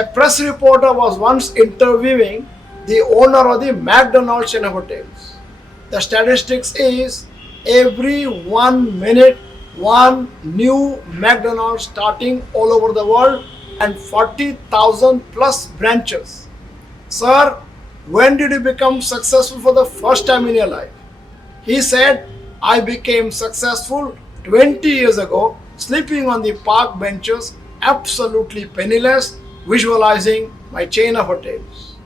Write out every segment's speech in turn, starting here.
A press reporter was once interviewing the owner of the McDonald's chain of hotels. The statistics is every 1 minute one new McDonald's starting all over the world and 40,000 plus branches. Sir, when did you become successful for the first time in your life? He said, I became successful 20 years ago, sleeping on the park benches, absolutely penniless, visualizing my chain of hotels.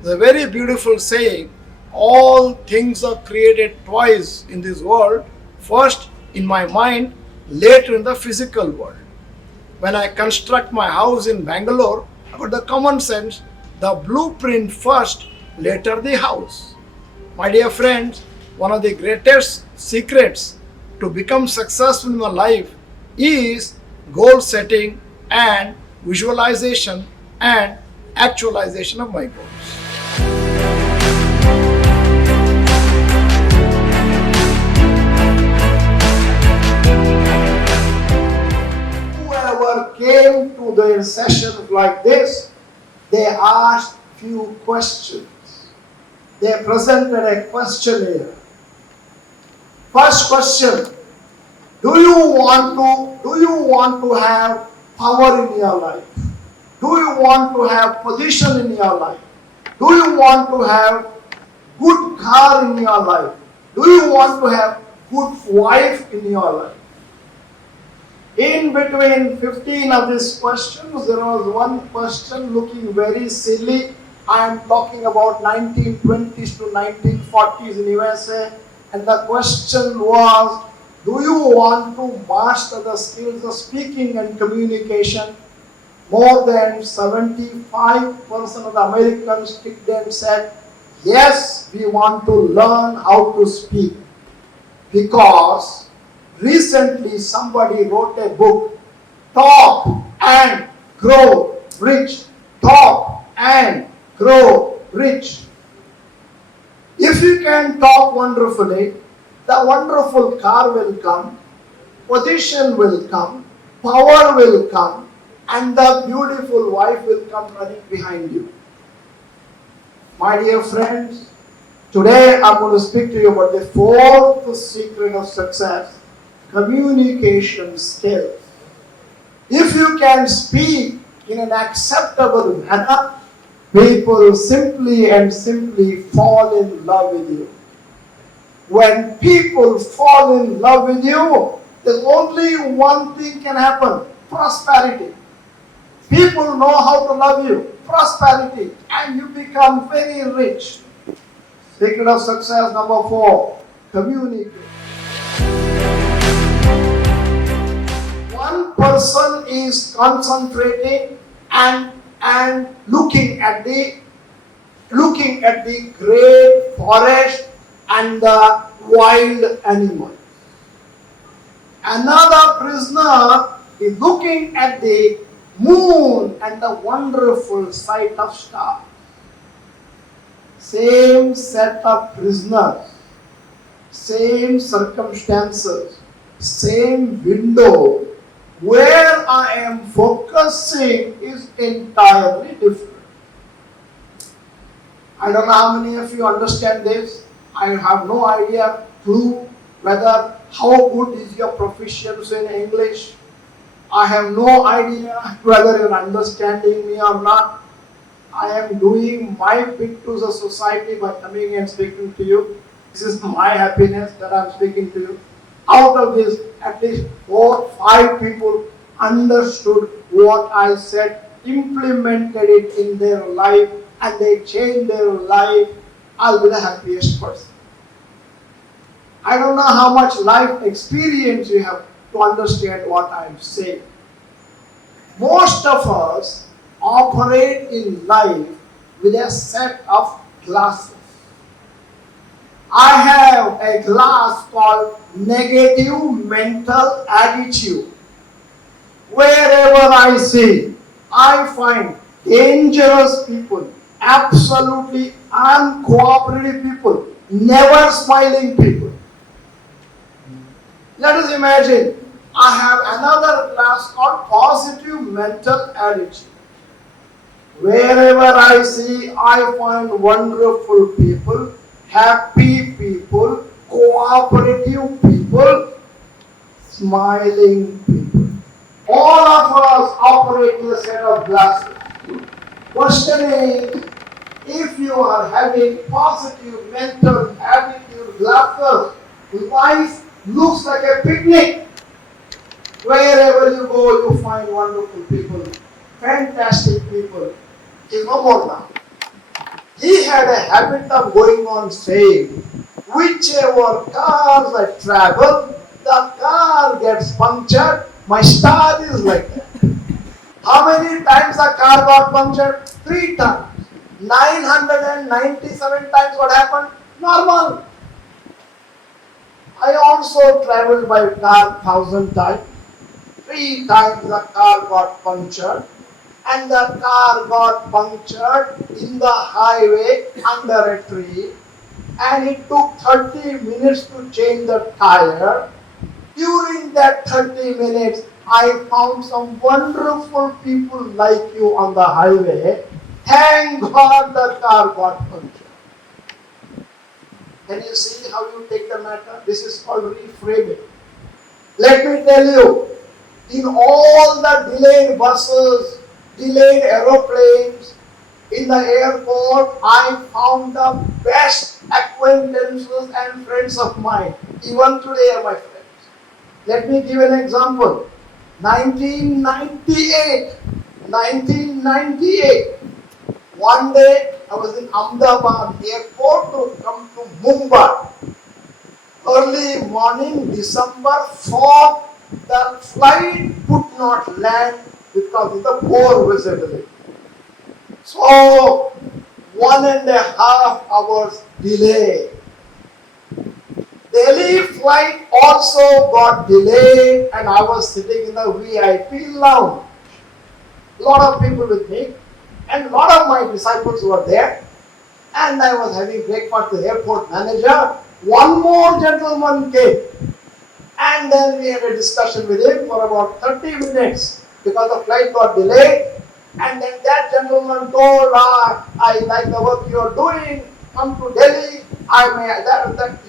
It's a very beautiful saying. All things are created twice in this world, first in my mind, later in the physical world. When I construct my house in Bangalore, I got the common sense, the blueprint first, later the house. My dear friends, one of the greatest secrets to become successful in my life is goal setting and visualization and actualization of my goals. Whoever came to their sessions like this, they asked few questions. They presented a questionnaire. First question, do you want to have power in your life? Do you want to have position in your life? Do you want to have good car in your life? Do you want to have good wife in your life? In between 15 of these questions, there was one question looking very silly. I am talking about 1920s to 1940s in USA, and the question was, do you want to master the skills of speaking and communication? More than 75% of the Americans kicked and said, yes, we want to learn how to speak. Because recently somebody wrote a book, Talk and Grow Rich. Talk and Grow Rich. If you can talk wonderfully, the wonderful car will come, position will come, power will come, and the beautiful wife will come running behind you. My dear friends, today I'm going to speak to you about the fourth secret of success, communication skills. If you can speak in an acceptable manner, people simply fall in love with you. When people fall in love with you, there's only one thing can happen, prosperity. People know how to love you, prosperity, and you become very rich. Secret of success number 4, communicate. One person is concentrating and looking at the great forest and the wild animals. Another prisoner is looking at the moon and the wonderful sight of stars. Same set of prisoners, same circumstances, same window. Where I am focusing is entirely different. I don't know how many of you understand this. I have no idea, clue, whether how good is your proficiency in English. I have no idea whether you're understanding me or not. I am doing my bit to the society by coming and speaking to you. This is my happiness that I'm speaking to you. Out of this, at least 4 or 5 people understood what I said, implemented it in their life, and they changed their life. I'll be the happiest person. I don't know how much life experience you have to understand what I'm saying. Most of us operate in life with a set of glasses. I have a glass called negative mental attitude. Wherever I see, I find dangerous people, absolutely uncooperative people, never smiling people. Let us imagine, I have another class called positive mental attitude. Wherever I see, I find wonderful people, happy people, cooperative people, smiling people. All of us operate in a set of glasses. Question is, if you are having positive mental attitude glasses, life looks like a picnic. Wherever you go, you find wonderful people, fantastic people. He's no more now. He had a habit of going on saying, whichever cars I travel, the car gets punctured. My star is like that. How many times the car got punctured? 3 times. 997 times what happened? Normal. I also traveled by car 1,000 times. 3 times the car got punctured, and the car got punctured in the highway under a tree, and it took 30 minutes to change the tire. During that 30 minutes, I found some wonderful people like you on the highway. Thank God the car got punctured. Can you see how you take the matter? This is called reframing. Let me tell you, in all the delayed buses, delayed aeroplanes, in the airport, I found the best acquaintances and friends of mine. Even today are my friends. Let me give an example. 1998. One day I was in Ahmedabad airport to come to Mumbai. Early morning, December 4th, the flight could not land because of the poor visibility. So, 1.5 hours delay. Delhi flight also got delayed, and I was sitting in the VIP lounge. A lot of people with me, and a lot of my disciples were there. And I was having breakfast with the airport manager. One more gentleman came, and then we had a discussion with him for about 30 minutes because the flight got delayed. And then that gentleman told, I like the work you are doing, come to Delhi. He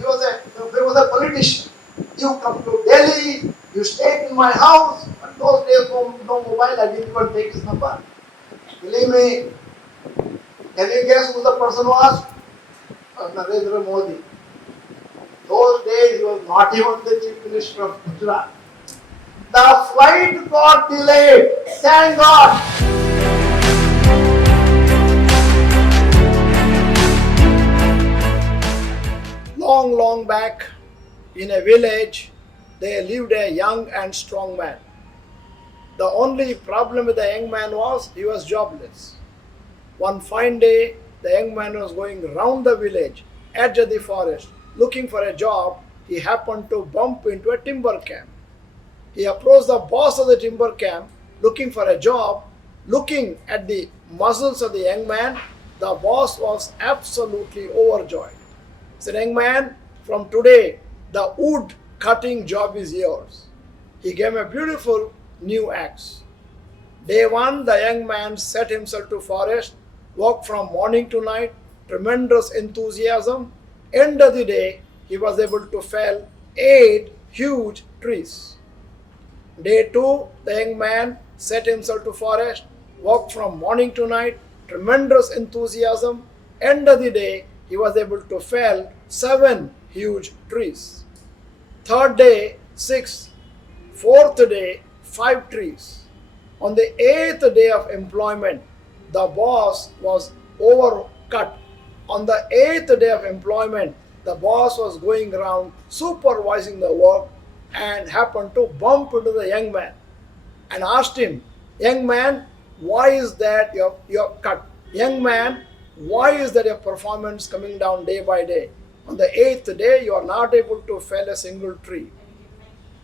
was a politician. You come to Delhi, you stay in my house. But those days, no mobile, I didn't even take his number. Believe me, can you guess who the person was? Narendra Modi. Those days, he was not even the Chief Minister of Gujarat. The flight got delayed. Thank God. Long back, in a village, there lived a young and strong man. The only problem with the young man was he was jobless. One fine day, the young man was going round the village, edge of the forest, looking for a job. He happened to bump into a timber camp. He approached the boss of the timber camp, looking for a job. Looking at the muscles of the young man, the boss was absolutely overjoyed. He said, young man, from today, the wood cutting job is yours. He gave a beautiful new axe. Day 1, the young man set himself to forest, worked from morning to night, tremendous enthusiasm. End of the day, he was able to fell 8 huge trees. Day 2, the young man set himself to forest, worked from morning to night, tremendous enthusiasm. End of the day, he was able to fell 7 huge trees. Third day, 6. Fourth day, 5 trees. On the 8th day of employment, the boss was overcut. On the 8th day of employment, the boss was going around supervising the work and happened to bump into the young man and asked him, young man, why is that you're cut? Young man, why is that your performance coming down day by day? On the 8th day, you are not able to fell a single tree.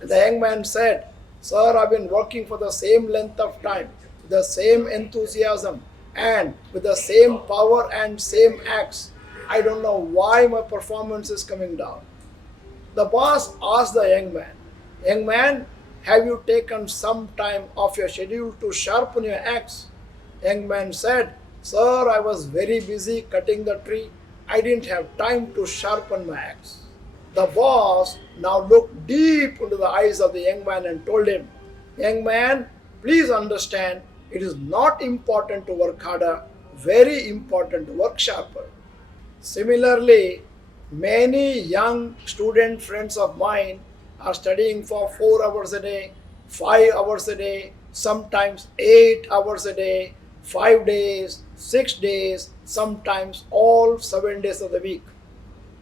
And the young man said, sir, I've been working for the same length of time, with the same enthusiasm, and with the same power and same axe. I don't know why my performance is coming down. The boss asked the young man, have you taken some time off your schedule to sharpen your axe? Young man said, "Sir, I was very busy cutting the tree. I didn't have time to sharpen my axe." The boss now looked deep into the eyes of the young man and told him, "Young man, please understand, it is not important to work harder, very important to work sharper." Similarly, many young student friends of mine are studying for 4 hours a day, 5 hours a day, sometimes 8 hours a day, 5 days, 6 days, sometimes all 7 days of the week.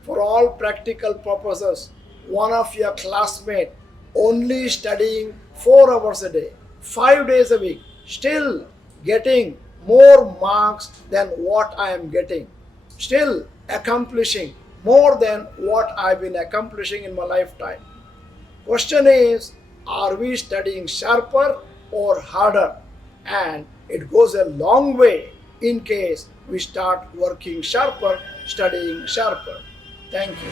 For all practical purposes, one of your classmates only studying 4 hours a day, 5 days a week, still getting more marks than what I am getting, still accomplishing more than what I've been accomplishing in my lifetime. Question is, are we studying sharper or harder? And it goes a long way in case we start working sharper, studying sharper. Thank you.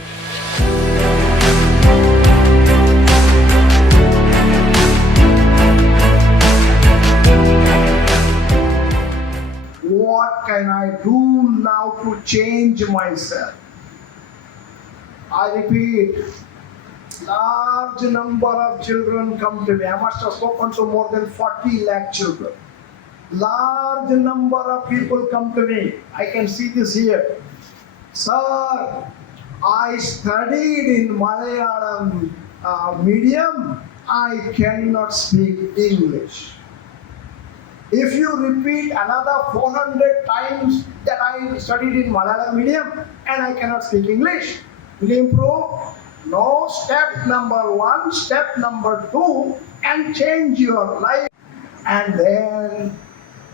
What can I do now to change myself? I repeat, large number of children come to me. I must have spoken to more than 40 lakh children. Large number of people come to me. I can see this here. Sir, I studied in Malayalam medium. I cannot speak English. If you repeat another 400 times that I studied in Malayalam medium and I cannot speak English, will you improve? No. Step number 1, step number 2, and change your life. And then,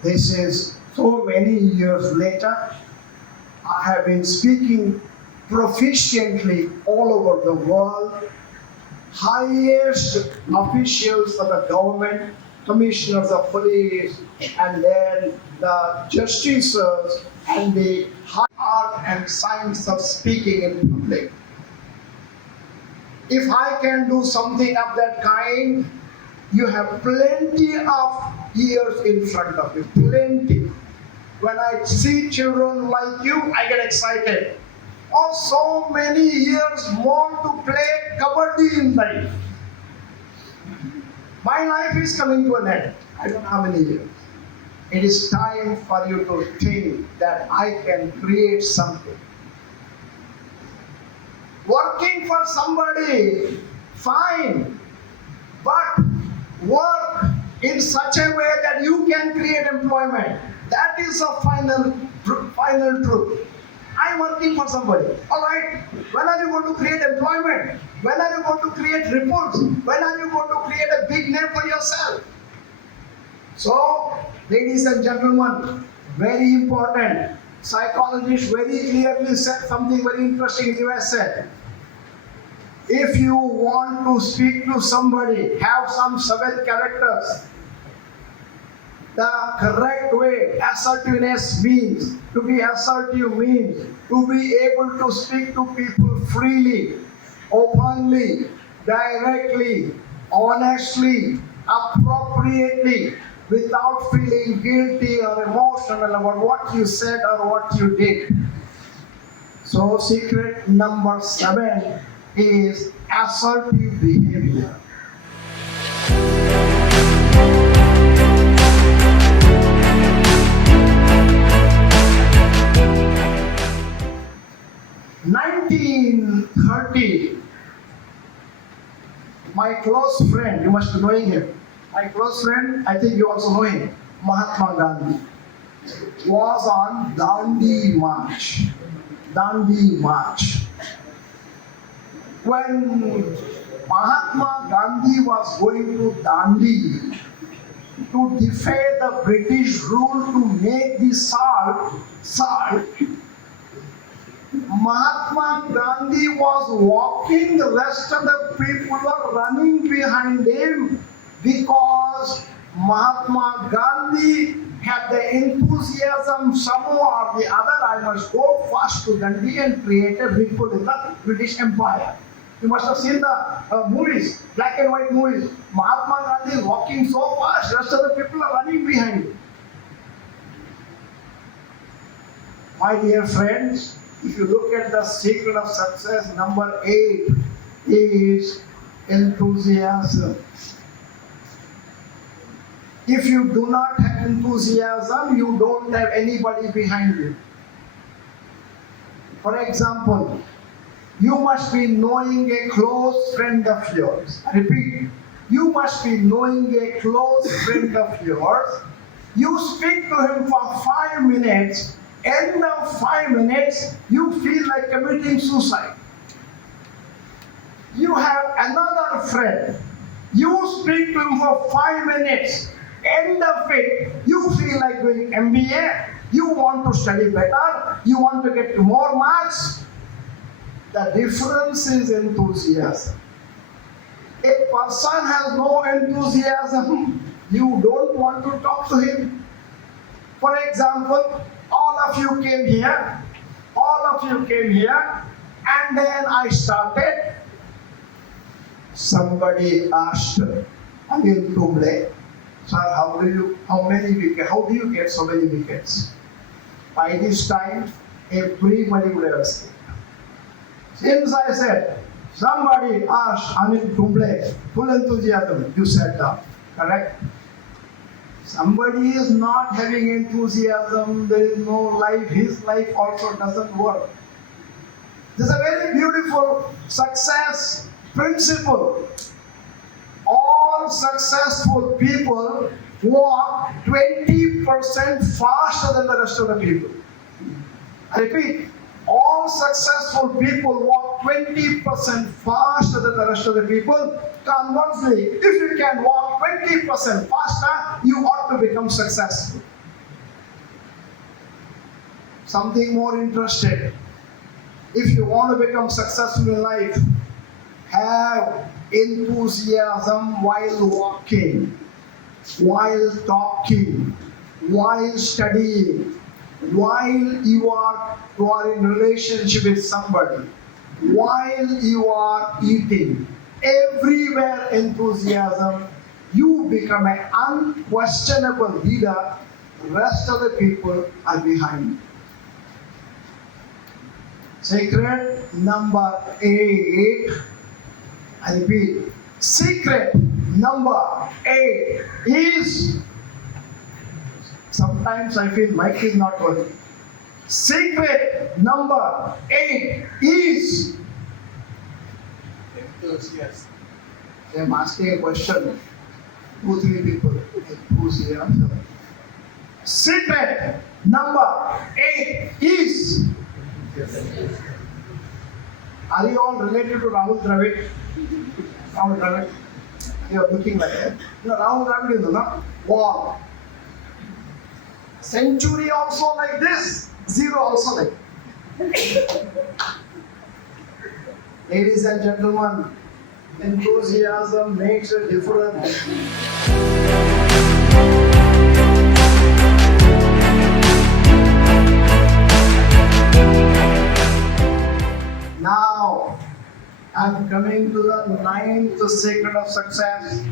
this is so many years later, I have been speaking proficiently all over the world. Highest officials of the government, commissioners of police, and then the justices, and the art and science of speaking in public. If I can do something of that kind, you have plenty of years in front of you, plenty. When I see children like you, I get excited. Oh, so many years more to play kabaddi in life. My life is coming to an end. I don't know how many years. It is time for you to think that I can create something. Working for somebody, fine, but work in such a way that you can create employment. That is a final truth. I'm working for somebody. All right. When are you going to create employment? When are you going to create reports? When are you going to create a big name for yourself? So, ladies and gentlemen, very important. Psychologists very clearly said something very interesting. They have said, if you want to speak to somebody, have some 7 characters. The correct way, assertiveness means, to be assertive means, to be able to speak to people freely, openly, directly, honestly, appropriately, without feeling guilty or emotional about what you said or what you did. So secret number 7 is assertive behavior. In 1930, my close friend, you must be knowing him. My close friend, I think you also know him, Mahatma Gandhi, was on Dandi March. Dandi March. When Mahatma Gandhi was going to Dandi to defy the British rule to make the salt, Mahatma Gandhi was walking, the rest of the people were running behind him because Mahatma Gandhi had the enthusiasm, somehow or the other, I must go fast to Dandi and create a ripple in the British Empire. You must have seen the movies, black and white movies. Mahatma Gandhi is walking so fast, rest of the people are running behind him. My dear friends, if you look at the secret of success, number 8 is enthusiasm. If you do not have enthusiasm, you don't have anybody behind you. For example, you must be knowing a close friend of yours. I repeat, you must be knowing a close friend of yours. You speak to him for 5 minutes. End of 5 minutes, you feel like committing suicide. You have another friend. You speak to him for 5 minutes. End of it, you feel like doing MBA. You want to study better. You want to get more marks. The difference is enthusiasm. A person has no enthusiasm. You don't want to talk to him. For example, all of you came here, and then I started. Somebody asked Anil Tumble, sir, how do you get so many wickets? By this time, everybody would have said. Since I said, somebody asked Anil Tumble, full enthusiasm, you sat down, correct? Somebody is not having enthusiasm, there is no life, his life also doesn't work. This is a very beautiful success principle. All successful people walk 20% faster than the rest of the people. I repeat, all successful people walk 20% faster than the rest of the people. Conversely, if you can walk 20% faster, you ought to become successful. Something more interesting. If you want to become successful in life, have enthusiasm while walking, while talking, while studying, while you are in relationship with somebody, while you are eating. Everywhere enthusiasm, you become an unquestionable leader. The rest of the people are behind you. Secret number 8. I repeat, secret number 8 is, sometimes I feel mic is not working. Secret number 8 is enthusiasm. I am asking a question. 2-3 people. Enthusiasm. Secret number 8 is. Are you all related to Rahul Dravid? Rahul Dravid? You are looking like that. Rahul Dravid is not wall. Century also like this, 0 also like this. Ladies and gentlemen, enthusiasm makes a difference. Now, I'm coming to the 9th secret of success.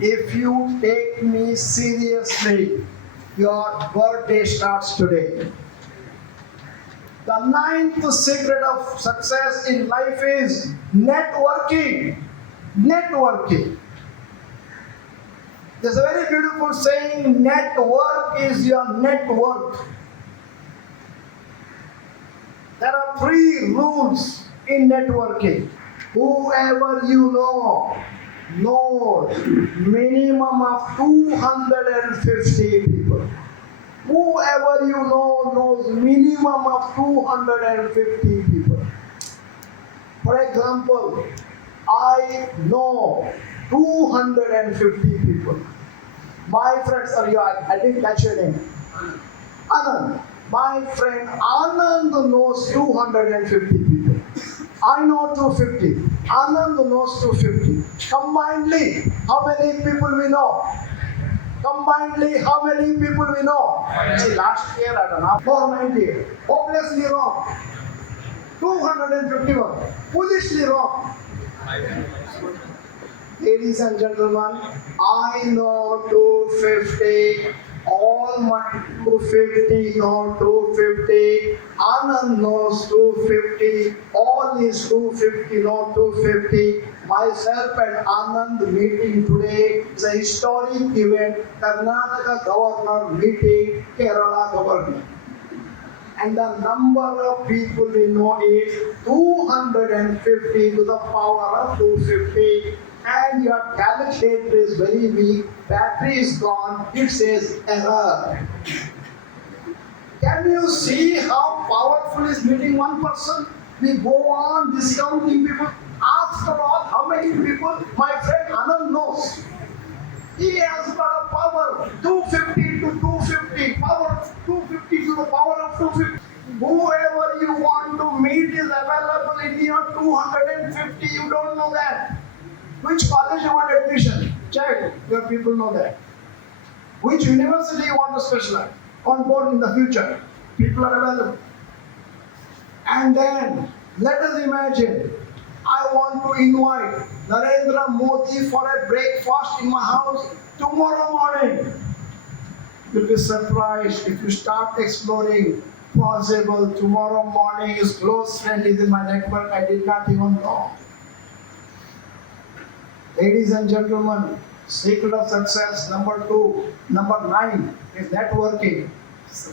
If you take me seriously, your birthday starts today. The 9th secret of success in life is networking. Networking. There's a very beautiful saying, network is your net worth. There are 3 rules in networking. Whoever you know knows minimum of 250 people. Whoever you know knows minimum of 250 people. For example, I know 250 people. My friends, I didn't catch your name. Anand. My friend Anand knows 250 people. I know 250. Anand knows 250. Combinedly, how many people we know? Combinedly, how many people we know? See, last year I don't know, 490. Hopelessly wrong. 251. Foolishly wrong. Ladies and gentlemen, I know 250. All my 250, no 250. Anand knows 250. All is 250, no 250. Myself and Anand meeting today is a historic event. Karnataka governor meeting Kerala governor. And the number of people we know is 250 to the power of 250. And your calculator is very weak, battery is gone, it says error. Can you see how powerful is meeting one person? We go on discounting people. After all, how many people? My friend Anand knows. He has got a power 250 to 250, power 250 to the power of 250. Whoever you want to meet is available in your 250. You don't know that. Which college you want admission? Check. Your people know that. Which university you want to specialize on board in the future? People are available. And then let us imagine I want to invite Narendra Modi for a breakfast in my house tomorrow morning. You'll be surprised if you start exploring. Possible tomorrow morning his close friend is in my network. I did not even know. Ladies and gentlemen, secret of success number 9 is networking.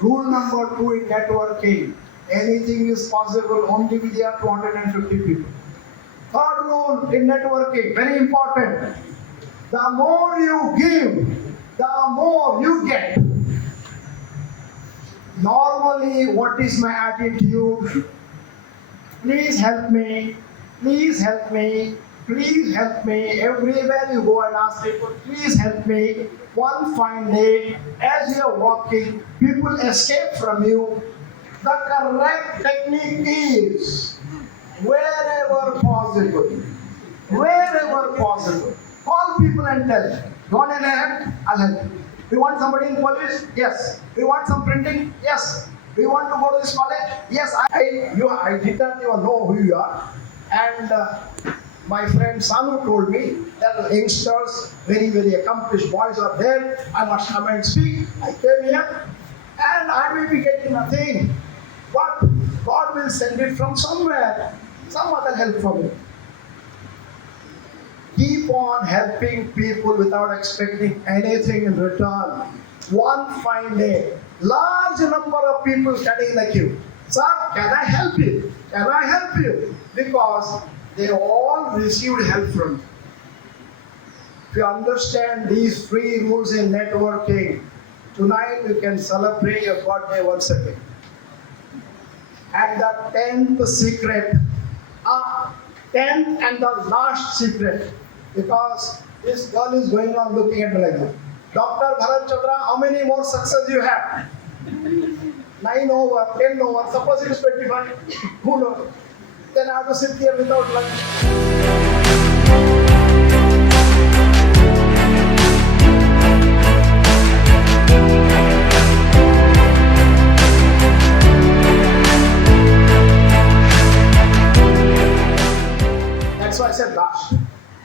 Rule number 2 in networking: anything is possible only with your 250 people. Third rule in networking, very important: the more you give, the more you get. Normally, what is my attitude? Please help me, please help me, please help me. Everywhere you go and ask people, please help me. One fine day, as you are walking, people escape from you. The correct technique is, wherever possible, call people and tell them, you want an help? I'll help you. We want somebody in police? Yes. We want some printing? Yes. We want to go to this college? Yes. I did not even know who you are. And my friend Sanu told me that youngsters, very, very accomplished boys are there. I must come and speak. I came here and I may be getting nothing. But God will send it from somewhere. Some other help from you. Keep on helping people without expecting anything in return. One fine day, large number of people standing in the queue. Sir, can I help you? Can I help you? Because they all received help from you. If you understand these 3 rules in networking, tonight you can celebrate your birthday once again. And the 10th secret, 10th and the last secret, because this girl is going on looking at me like that. Dr.BHARATH, how many more success you have? 9 over, 10 over, suppose it is 25, who knows? Then I have to sit here without lunch. That's why I said last.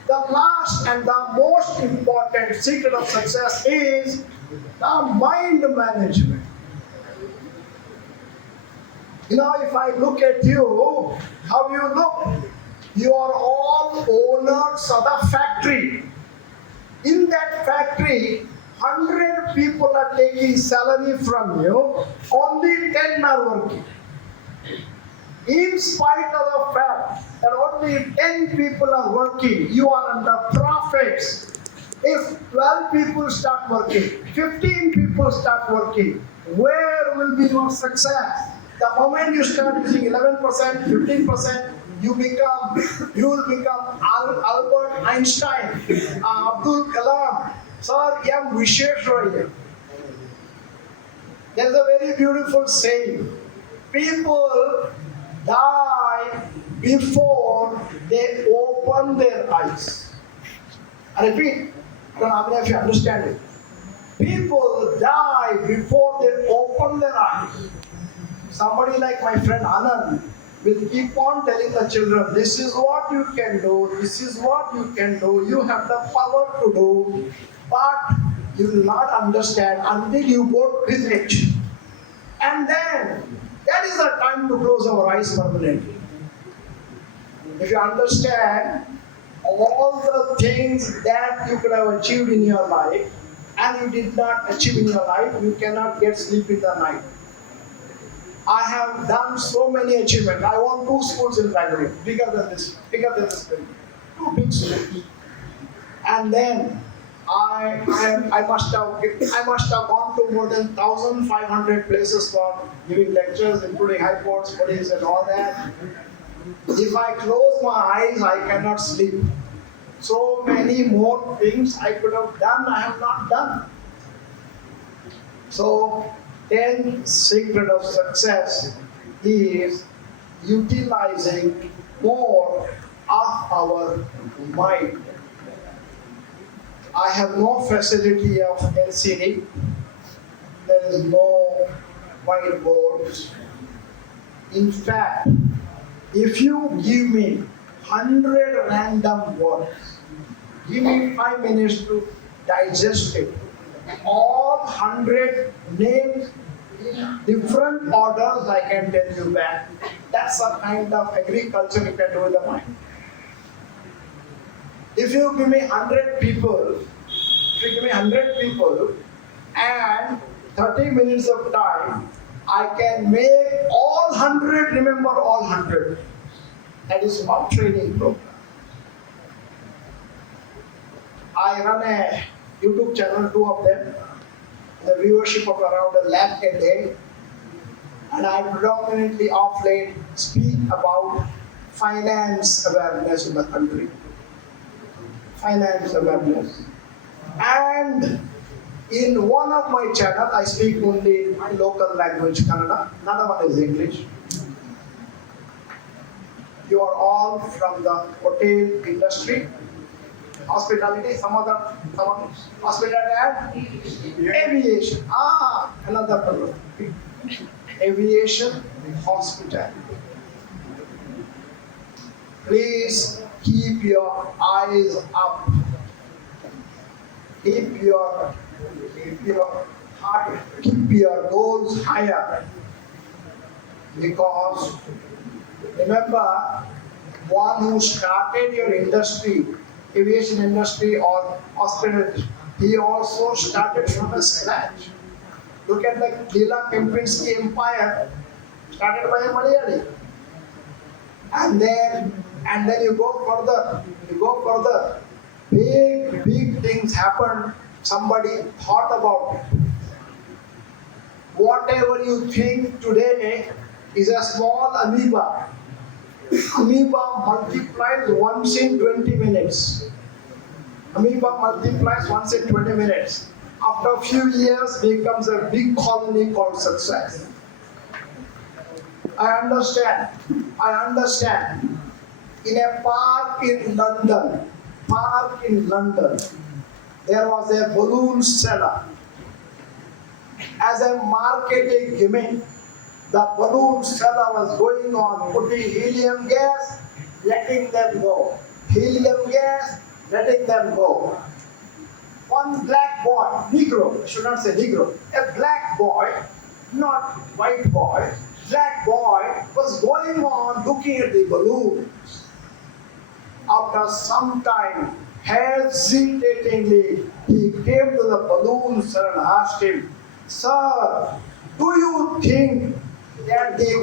The last and the most important secret of success is the mind management. You know, if I look at you, how you look, you are all owners of the factory. In that factory, 100 people are taking salary from you, only 10 are working. In spite of the fact that only 10 people are working, you are under profits. If 12 people start working, 15 people start working, where will be your success? The moment you start using 11%, 15%, you will become Albert Einstein, Abdul Kalam, Sir M. Visheshwarya. There's a very beautiful saying: people die before they open their eyes. I repeat, I don't know how many of you understand it. People die before they open their eyes. Somebody like my friend Anand will keep on telling the children, this is what you can do, this is what you can do, you have the power to do. But You will not understand until you go with it. And then, that is the time to close our eyes permanently. If you understand all the things that you could have achieved in your life and you did not achieve in your life, you cannot get sleep in the night. I have done so many achievements. I won 2 schools in Bangalore, bigger than this building. 2 big schools. And then I must have gone to more than 1,500 places for giving lectures, including high courts, police, and all that. If I close my eyes, I cannot sleep. So many more things I could have done, I have not done. So, 10th secret of success is utilizing more of our mind. I have no facility of LCD. There is no whiteboards. In fact, if you give me 100 random words, give me 5 minutes to digest it. All 100 names in different orders I can tell you back. That's a kind of agriculture you can do with the mind. If you give me 100 people, and 30 minutes of time, I can make all 100 remember all 100. That is my training program. I run a YouTube channel, 2 of them, the viewership of around 1 lakh a day, and I predominantly of late speak about finance awareness in the country. Finance awareness. And in one of my channels, I speak only my local language, Kannada. Another one is English. You are all from the hotel industry, hospitality, some hospitality and aviation. Another problem. Aviation, hospitality. Please keep your eyes up. Keep your heart, keep your goals higher. Because remember, one who started your industry, aviation industry or hospitality, he also started from a scratch. Look at the Leela Kempinski empire, started by a Malayali. And then you go further. Big things happened. Somebody thought about it. Whatever you think today is a small amoeba. Amoeba multiplies once in 20 minutes. After a few years, becomes a big colony called success. I understand. In a park in London, there was a balloon seller. As a marketing gimmick, the balloon seller was going on putting helium gas, letting them go. One black boy, Negro, I should not say Negro, a black boy, not white boy, black boy was going on looking at the balloons. After some time, hesitatingly, he came to the balloon seller and asked him, "Sir, do you think that the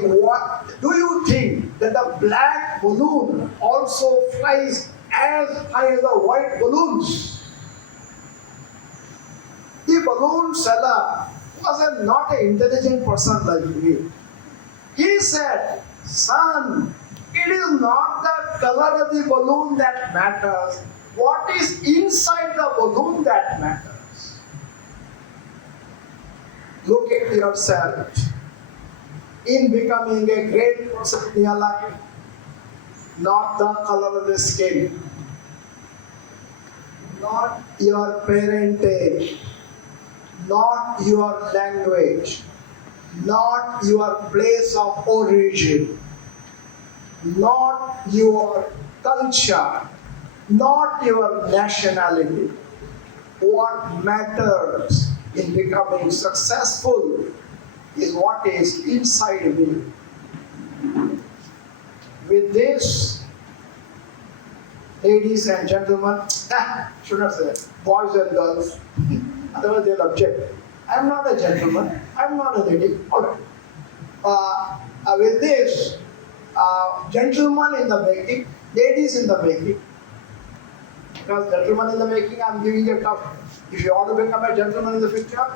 black balloon also flies as high as the white balloons?" The balloon seller was not an intelligent person like me. He said, "Son, it is not the color of the balloon that matters. What is inside the balloon that matters." Look at yourself. In becoming a great person in your life, not the color of the skin, not your parentage, not your language, not your place of origin, not your culture, not your nationality. what matters in becoming successful is what is inside me. With this, ladies and gentlemen, should not say that, boys and girls, otherwise they'll object. I'm not a gentleman, I'm not a lady. Alright. With this, gentlemen in the making, ladies in the making, because gentlemen in the making, I'm giving you a tough. If you want to become a gentleman in the future,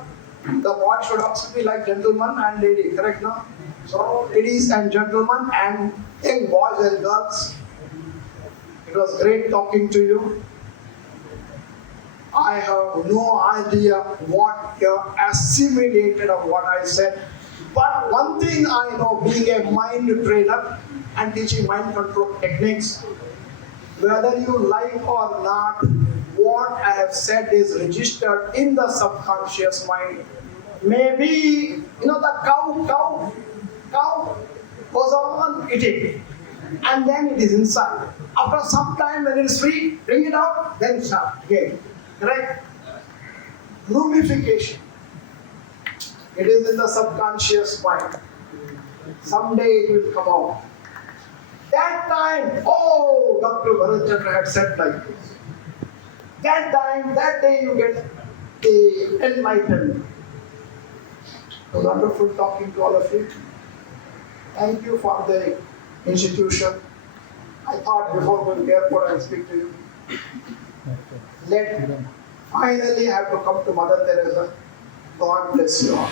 the boy should also be like gentleman and lady, correct now? So, ladies and gentlemen and young boys and girls, it was great talking to you. I have no idea what you assimilated of what I said. But one thing I know, being a mind trainer and teaching mind control techniques, whether you like or not, what I have said is registered in the subconscious mind. Maybe, the cow goes on eating, and then it is inside. After some time, when it is free, bring it out, then start again. Correct? Rumification. It is in the subconscious mind. Someday it will come out. That time, Dr.BHARATH had said like this. That time, that day you get the enlightenment. It was wonderful talking to all of you. Thank you for the institution. I thought before going to the airport I'll speak to you. Finally I have to come to Mother Teresa. God bless you all.